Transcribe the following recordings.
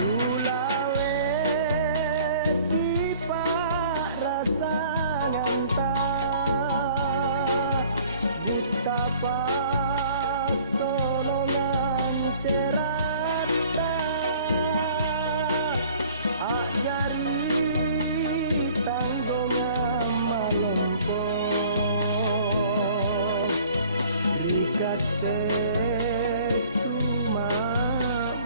Sulawesi pak rasa nganta buta pasolongan cerata ajari tanggongan malompong rikate tuma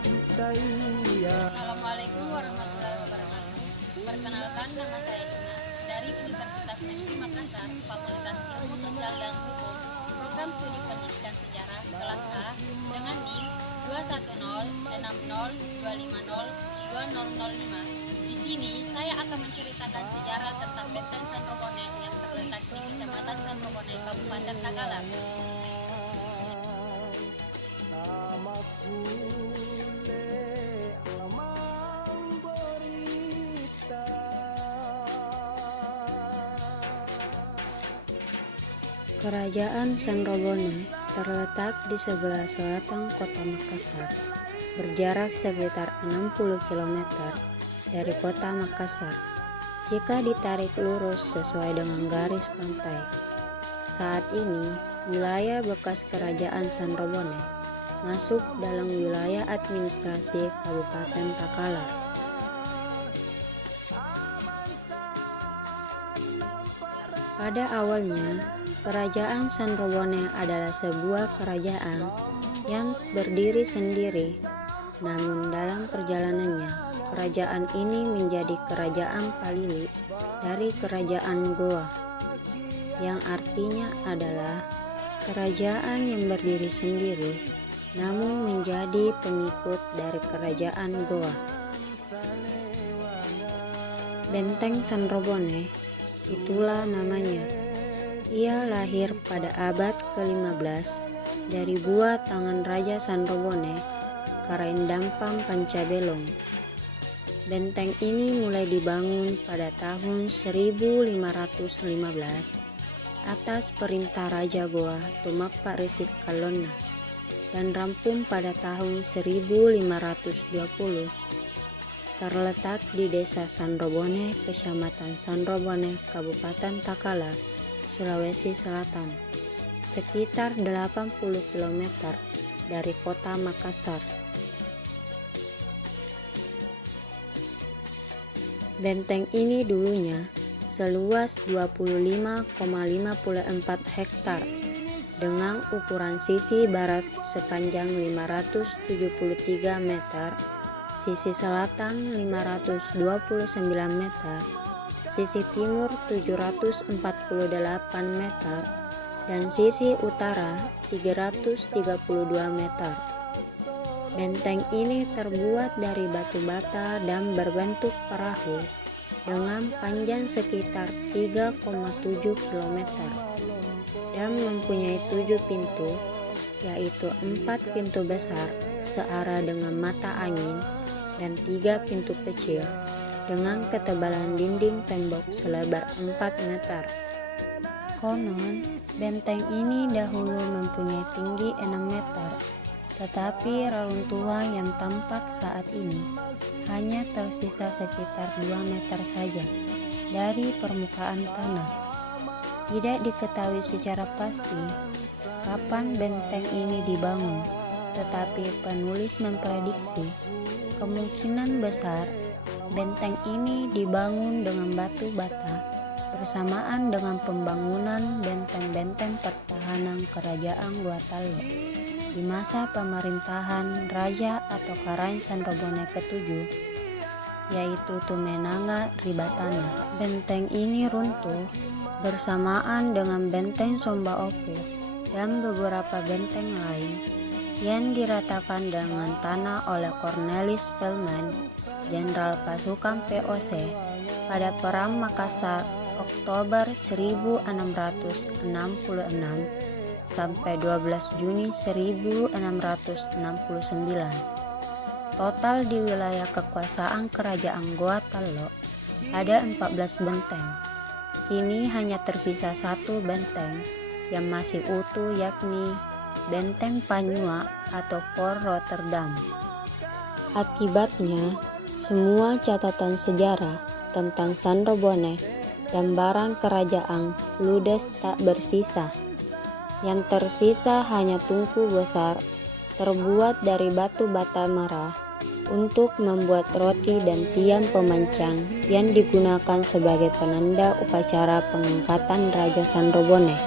butaya. Assalamualaikum warahmatullahi wabarakatuh. Perkenalkan, nama saya Ina dari Universitas Negeri Makassar, Fakultas Ilmu Sosial dan Hukum, Program Studi Pendidikan Sejarah kelas A dengan NIM 2106025020005. Di sini saya akan menceritakan sejarah tentang Benteng Sanroboneh yang terletak di Kecamatan Sanroboneh, Kabupaten Takalar. Kerajaan Sanroboneh terletak di sebelah selatan kota Makassar, berjarak sekitar 60 km dari kota Makassar jika ditarik lurus sesuai dengan garis pantai. Saat ini, wilayah bekas Kerajaan Sanroboneh masuk dalam wilayah administrasi Kabupaten Takalar. Pada awalnya, Kerajaan Sanroboneh adalah sebuah kerajaan yang berdiri sendiri, namun dalam perjalanannya, kerajaan ini menjadi kerajaan Palili dari Kerajaan Goa, yang artinya adalah kerajaan yang berdiri sendiri, namun menjadi pengikut dari Kerajaan Goa. Benteng Sanroboneh, itulah namanya. Ia lahir pada abad ke-15 dari buah tangan Raja Sanroboneh, Karaendampang Pancabelong. Benteng ini mulai dibangun pada tahun 1515 atas perintah Raja Goa Tumappa Resik Kalonna dan rampung pada tahun 1520. Terletak di Desa Sanroboneh, Kecamatan Sanroboneh, Kabupaten Takalar, Sulawesi Selatan, sekitar 80 km dari kota Makassar. Benteng ini dulunya seluas 25,54 hektar dengan ukuran sisi barat sepanjang 573 meter, sisi selatan 529 meter, sisi timur 748 meter, dan sisi utara 332 meter. Benteng ini terbuat dari batu bata dan berbentuk perahu dengan panjang sekitar 3,7 km dan mempunyai 7 pintu, yaitu 4 pintu besar searah dengan mata angin dan 3 pintu kecil dengan ketebalan dinding tembok selebar 4 meter. Konon, benteng ini dahulu mempunyai tinggi 6 meter, tetapi reruntuhan yang tampak saat ini hanya tersisa sekitar 2 meter saja dari permukaan tanah. Tidak diketahui secara pasti kapan benteng ini dibangun, tetapi penulis memprediksi kemungkinan besar benteng ini dibangun dengan batu bata bersamaan dengan pembangunan benteng-benteng pertahanan Kerajaan Guatalo di masa pemerintahan Raja atau Karain Sanroboneh ke-7, yaitu Tumenanga Ribatana. Benteng ini runtuh bersamaan dengan benteng Somba Opu dan beberapa benteng lain yang diratakan dengan tanah oleh Cornelis Spelman, Jenderal Pasukan VOC pada Perang Makassar Oktober 1666 sampai 12 Juni 1669. Total di wilayah kekuasaan Kerajaan Goa Tallo ada 14 benteng. Kini hanya tersisa satu benteng yang masih utuh, yakni Benteng Panyua atau Fort Rotterdam. Akibatnya, semua catatan sejarah tentang Sandrobone dan barang kerajaan ludes tak bersisa. Yang tersisa hanya tungku besar terbuat dari batu bata merah untuk membuat roti dan tiang pemancang yang digunakan sebagai penanda upacara pengangkatan Raja Sandrobone.